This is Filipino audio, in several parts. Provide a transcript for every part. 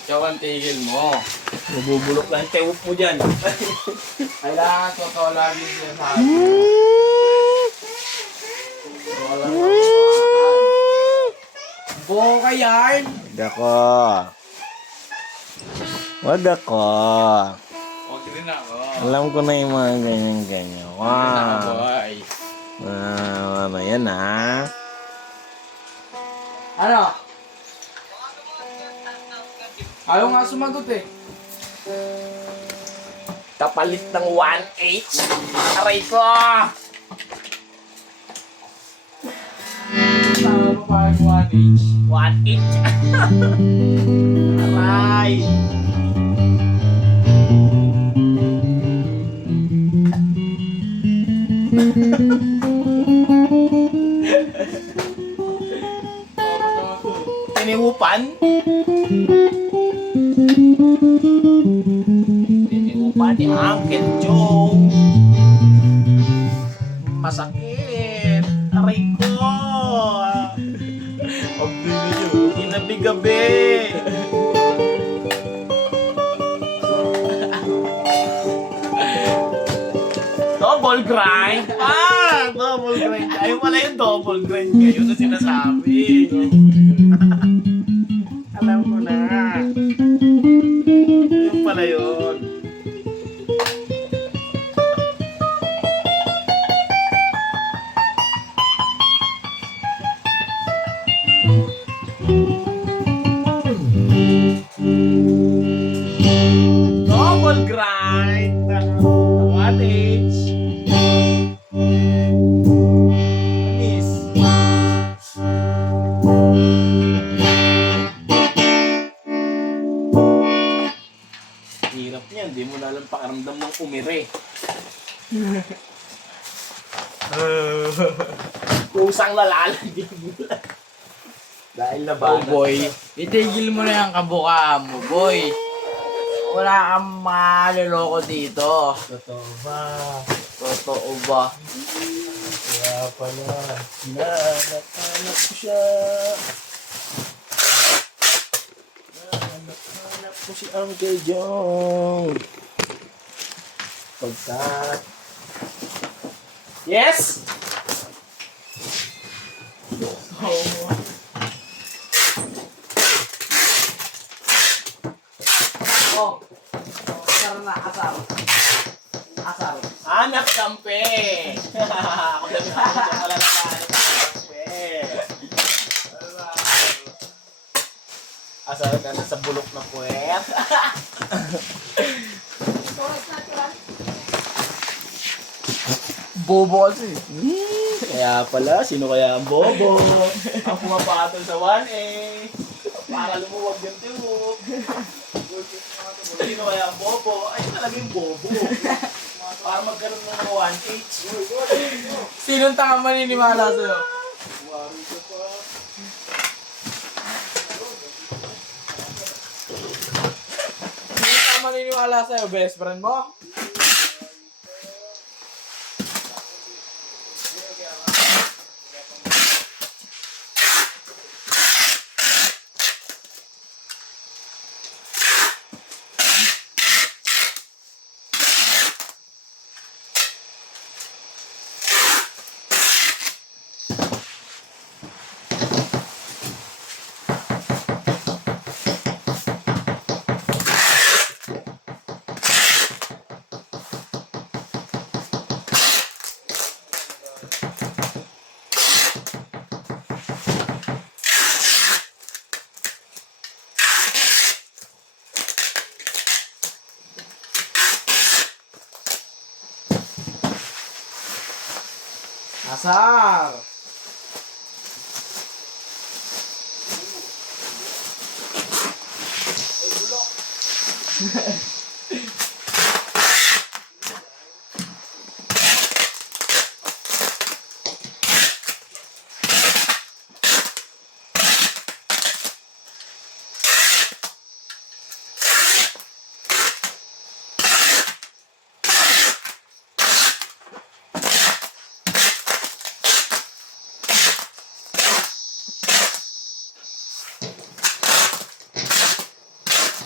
Ikaw ang tigil mo. Nabubulok lang yung tewok mo dyan. Kailangan totoo lagi siya sa akin. Walang buo ka yan. Wag ako. Wag ako. Okay rin ako. Alam ko na yung mga ganyan-ganyan. Wow. Boy. Ano yan ha? Ano? Ayaw nga sumagot eh. Kapalit ng 1H. Aray ko! Tama mo pa yung 1H. 1H. Aray! Tiniupan? Tiniupan ni Uncle Joe. Masakit. Aray ko. Ginabi-gabi. Double grind? Double grind. Ayaw pala yung double grind ngayon na sinasabi. Alam ko na. Ayun pala yun. Double grind. 1H. Anis. Hirap niyan, di mo na alam pakaramdam ng umire. Kusang nalalagyan mo lang. Dahil na ba? Oh boy, itigil mo na yung kabuka mo, boy. Wala kang maliloko dito. Totoo ba? Totoo ba? Kaya pala, hanap ko siya. Hanap ko si Uncle Jong. Pagkat... Yes! Oh, asar na, asar. Asar. Hanap kampe! Ako na pala nakahanap ng kampe. Asal ka na sa bulok na puwet. Bobo kasi. Kaya pala, sino kaya ang bobo? Ang pumapatol sa 1A. Para lumuwag yung tiwog. Sino kaya ang bobo? Ay, talaga yung bobo. Para magkaroon ng mga 1H. Sinong tanga maniniwala sa'yo? Wari ka pa. Sinong tanga maniniwala sa'yo? Best friend mo? Asar!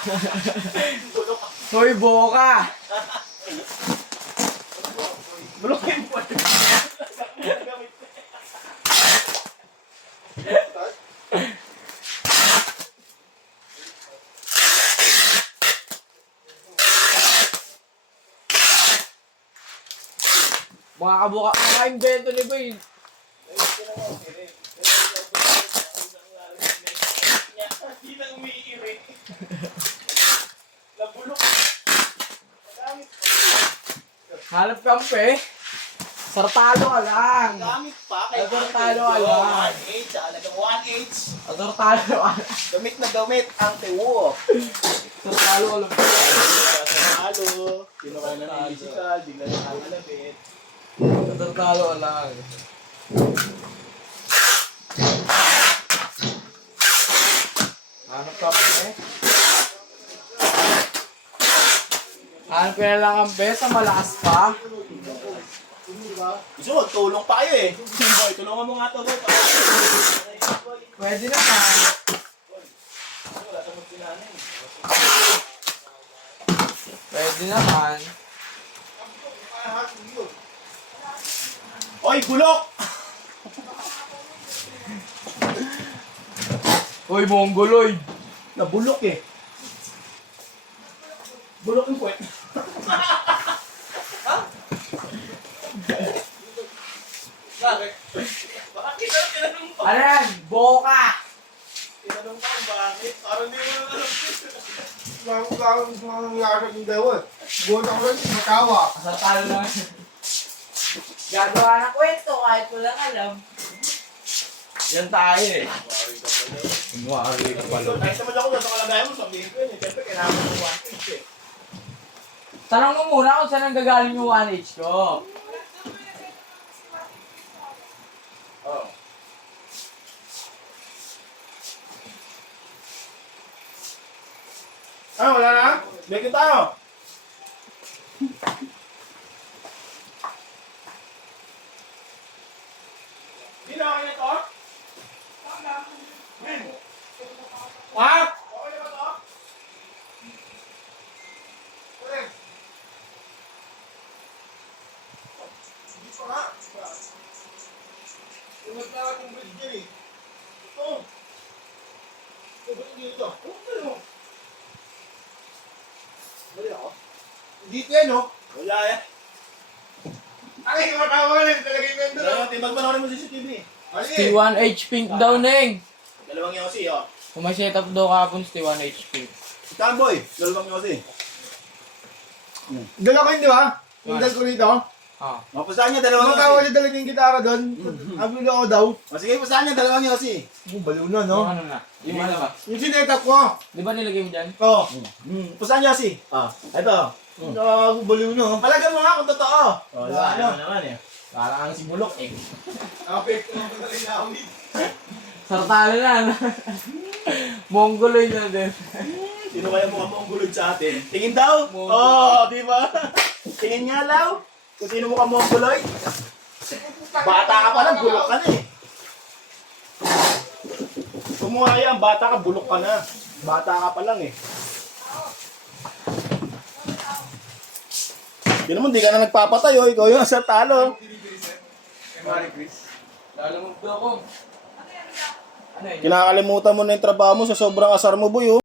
Hoy, boka! Bulukin mo. Mga kabuka, maka-invento ni Boy. Hindi na umiiri. Nabulok. Magamit. Halap kampe. Sartalo ka lang. Gamit pa. Kaya Sartalo ka lang. 1H. Alagang 1H. Sartalo ka lang. Gamit na gamit ang tewo. Sartalo ka lang. Halo. Sino ka na ng physical. Bigla na kakalabit. Sartalo ka lang. Hanap kampe. Hanap ka na lang kampe sa malakas pa. Gusto mo, tulong pa kayo eh. Boy, tulungan mo nga to, boy. Pwede naman. Wala sa mga sinanin. Pwede naman. Oy, bulok! Hoy, mongoloid. Nabulok eh. Bulok yung puwet. Bakit? Bakit tinanong pa? Ano yan? Boka! Tinanong pa kung bakit? Parang hindi mo na alam. Bago mga nangyari ng dawa. Buwan ako rin, matawa. Sartalo lang. Gagawa ng kwento kahit walang alam. Yan tayo eh. Kunwari ka pala. Kahit naman ako sa kalagayan mo, sabihin ko yun eh. Siyempre, kailangan mo ng 1H eh. Tanong mo muna kung saan ang gagaling yung 1H ko. Oo. Ano, wala na? Bigyan tayo. Hindi na okay na to? Ha? Okay na ba to? Hindi pa nga. Tunod na akong bridge dyan eh. Ito. Ito ba dito? Ano? Mali ako? Dito yan, no? Wala eh. Ay, matawa rin. Talagay ko yun doon. Dalawa, timbag mo na rin mo CCTV eh. Mali. T1H pink daw, Neng. Dalawang yosi oh. Kung may setup daw kapon, T1H pink. Tamboy, dalawang yosi. Dala ko yun, di ba? Yung dal ko rito. Ah. Mapusahan niya dalawang Matawa yosi. niya talaga yung gitara doon. Sabi ko daw. O sige, pusahan niya dalawang yosi. Baliw na, no? Ano na? Yung ano ba? Yung sinetap ko. Di ba nilagay mo dyan? Oo. Pusahan niya yosi. Ah, ito. Baliw na. Palagan mo nga kung totoo. Oh, Ano? naman eh. Parang ang si Bulok eh. Apekto mo na rin ako. Sartalo na. Mongoloid na din. Sino kaya mukhang maunggulod sa atin? Tingin daw? Mongoloid. Oo, di ba? Tingin nga daw. Kung sino mukhang maunggulod. Bata ka pa lang, bulok ka na eh. Kung mukha yan, bata ka, bulok ka na. Bata ka pa lang eh. Di naman, di ka na nagpapatay oh. Ikaw yung sa talo. Mari Chris. Lalamog daw ko. Ano yun? Kinakalimutan mo na yung trabaho mo sa sobrang asar mo, boy oh.